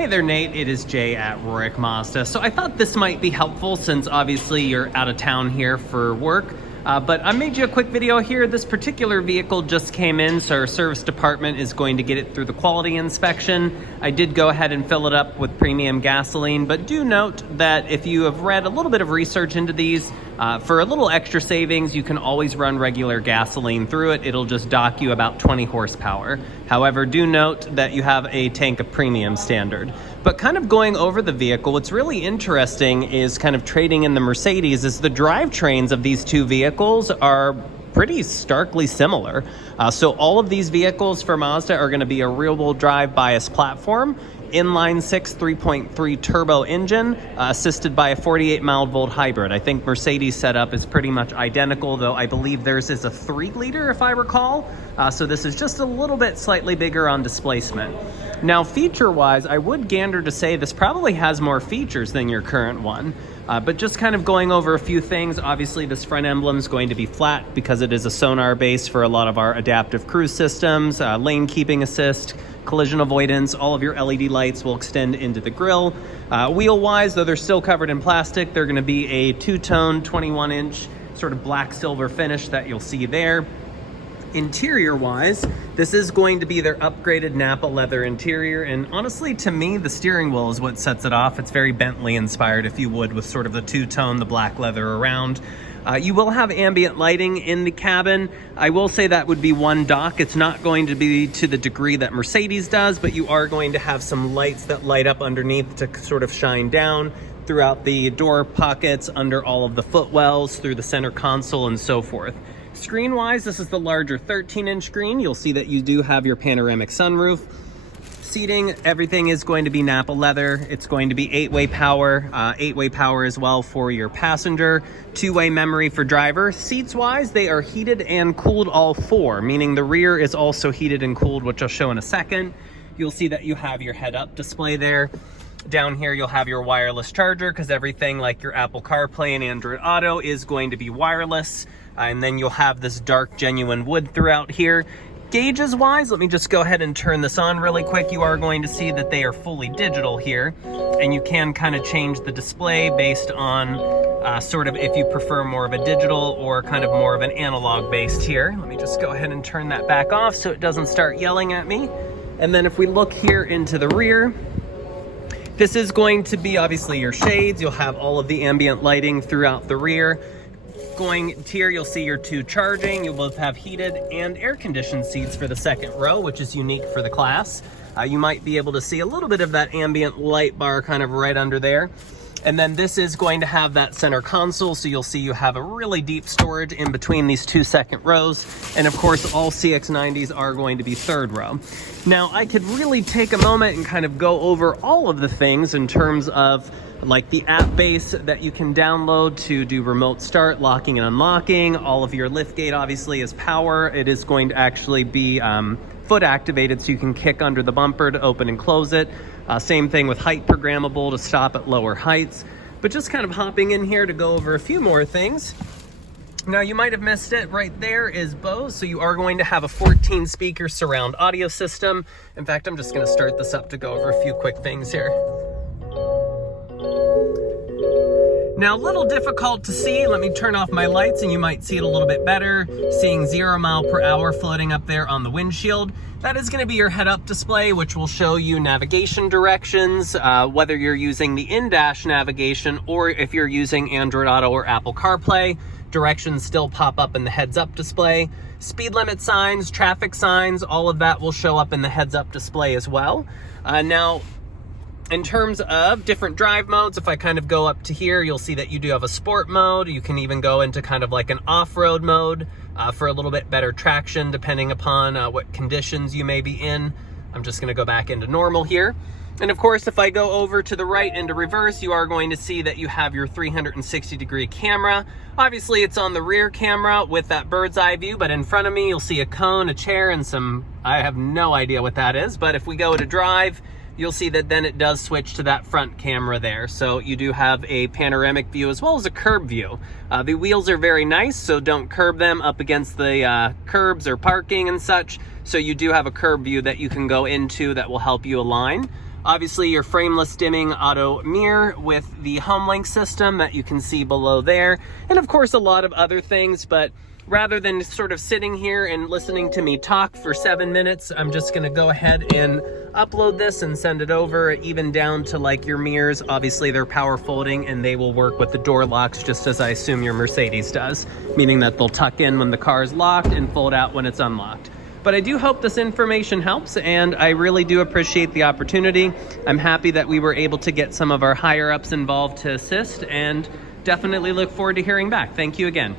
Hey there, Nate. It is Jay at Rorick Mazda. So I thought this might be helpful since obviously you're out of town here for work. But I made you a quick video here. This particular vehicle just came in, so our service department is going to get it through the quality inspection. I did go ahead and fill it up with premium gasoline, but do note that if you have read a little bit of research into these, for a little extra savings, you can always run regular gasoline through it. It'll just dock you about 20 horsepower. However, do note that you have a tank of premium standard. But kind of going over the vehicle, what's really interesting is kind of trading in the Mercedes is the drivetrains of these two vehicles are pretty starkly similar. So all of these vehicles for Mazda are going to be a rear-wheel drive bias platform, inline 6 3.3 turbo engine, assisted by a 48 mild volt hybrid. I think Mercedes setup is pretty much identical, though I believe theirs is a 3-liter if I recall. So this is just a little bit slightly bigger on displacement. Now, feature-wise, I would gander to say this probably has more features than your current one. But just kind of going over a few things, obviously this front emblem is going to be flat because it is a sonar base for a lot of our adaptive cruise systems, lane keeping assist, collision avoidance. All of your LED lights will extend into the grille. Wheel-wise, though they're still covered in plastic, they're going to be a two-tone 21-inch sort of black silver finish that you'll see there. Interior-wise, this is going to be their upgraded Napa leather interior, and honestly, to me, the steering wheel is what sets it off. It's very Bentley-inspired, if you would, with sort of the two-tone, the black leather around. You will have ambient lighting in the cabin. I will say that would be one dock. It's not going to be to the degree that Mercedes does, but you are going to have some lights that light up underneath to sort of shine down throughout the door pockets, under all of the footwells, through the center console, and so forth. Screen-wise, this is the larger 13-inch screen. You'll see that you do have your panoramic sunroof. Seating, everything is going to be Napa leather. It's going to be 8-way power, 8-way power as well for your passenger, 2-way memory for driver. Seats-wise, they are heated and cooled all four, meaning the rear is also heated and cooled, which I'll show in a second. You'll see that you have your head-up display there. Down here, you'll have your wireless charger because everything like your Apple CarPlay and Android Auto is going to be wireless. And then you'll have this dark, genuine wood throughout here. Gauges wise, let me just go ahead and turn this on really quick. You are going to see that they are fully digital here, and you can kind of change the display based on sort of if you prefer more of a digital or kind of more of an analog based here. Let me just go ahead and turn that back off so it doesn't start yelling at me. And then if we look here into the rear, this is going to be obviously your shades. You'll have all of the ambient lighting throughout the rear. Going here, you'll see your two charging. You'll both have heated and air-conditioned seats for the second row, which is unique for the class. You might be able to see a little bit of that ambient light bar kind of right under there. And then this is going to have that center console, so you'll see you have a really deep storage in between these two second rows. And of course, all CX-90s are going to be third row. Now, I could really take a moment and kind of go over all of the things in terms of like the app base that you can download to do remote start, locking and unlocking. All of your liftgate obviously is power. It is going to actually be foot activated, so you can kick under the bumper to open and close it. Same thing with height programmable to stop at lower heights. But just kind of hopping in here to go over a few more things. Now, you might have missed it. Right there is Bose. So you are going to have a 14-speaker surround audio system. In fact, I'm just going to start this up to go over a few quick things here. Now, a little difficult to see. Let me turn off my lights and you might see it a little bit better. Seeing 0 mile per hour floating up there on the windshield. That is going to be your head-up display, which will show you navigation directions, whether you're using the in-dash navigation or if you're using Android Auto or Apple CarPlay. Directions still pop up in the heads-up display. Speed limit signs, traffic signs, all of that will show up in the heads-up display as well. Now, in terms of different drive modes, if I kind of go up to here, you'll see that you do have a sport mode. You can even go into kind of like an off-road mode for a little bit better traction, depending upon what conditions you may be in. I'm just gonna go back into normal here. And of course, if I go over to the right into reverse, you are going to see that you have your 360-degree camera. Obviously, it's on the rear camera with that bird's eye view, but in front of me, you'll see a cone, a chair, and some, I have no idea what that is, but if we go to drive, you'll see that then it does switch to that front camera there. So you do have a panoramic view as well as a curb view. The wheels are very nice, so don't curb them up against the curbs or parking and such. So you do have a curb view that you can go into that will help you align. Obviously your frameless dimming auto mirror with the home link system that you can see below there. And of course a lot of other things, but rather than sort of sitting here and listening to me talk for 7 minutes, I'm just gonna go ahead and upload this and send it over, even down to like your mirrors. Obviously they're power folding and they will work with the door locks just as I assume your Mercedes does, meaning that they'll tuck in when the car is locked and fold out when it's unlocked. But I do hope this information helps, and I really do appreciate the opportunity. I'm happy that we were able to get some of our higher ups involved to assist, and definitely look forward to hearing back. Thank you again.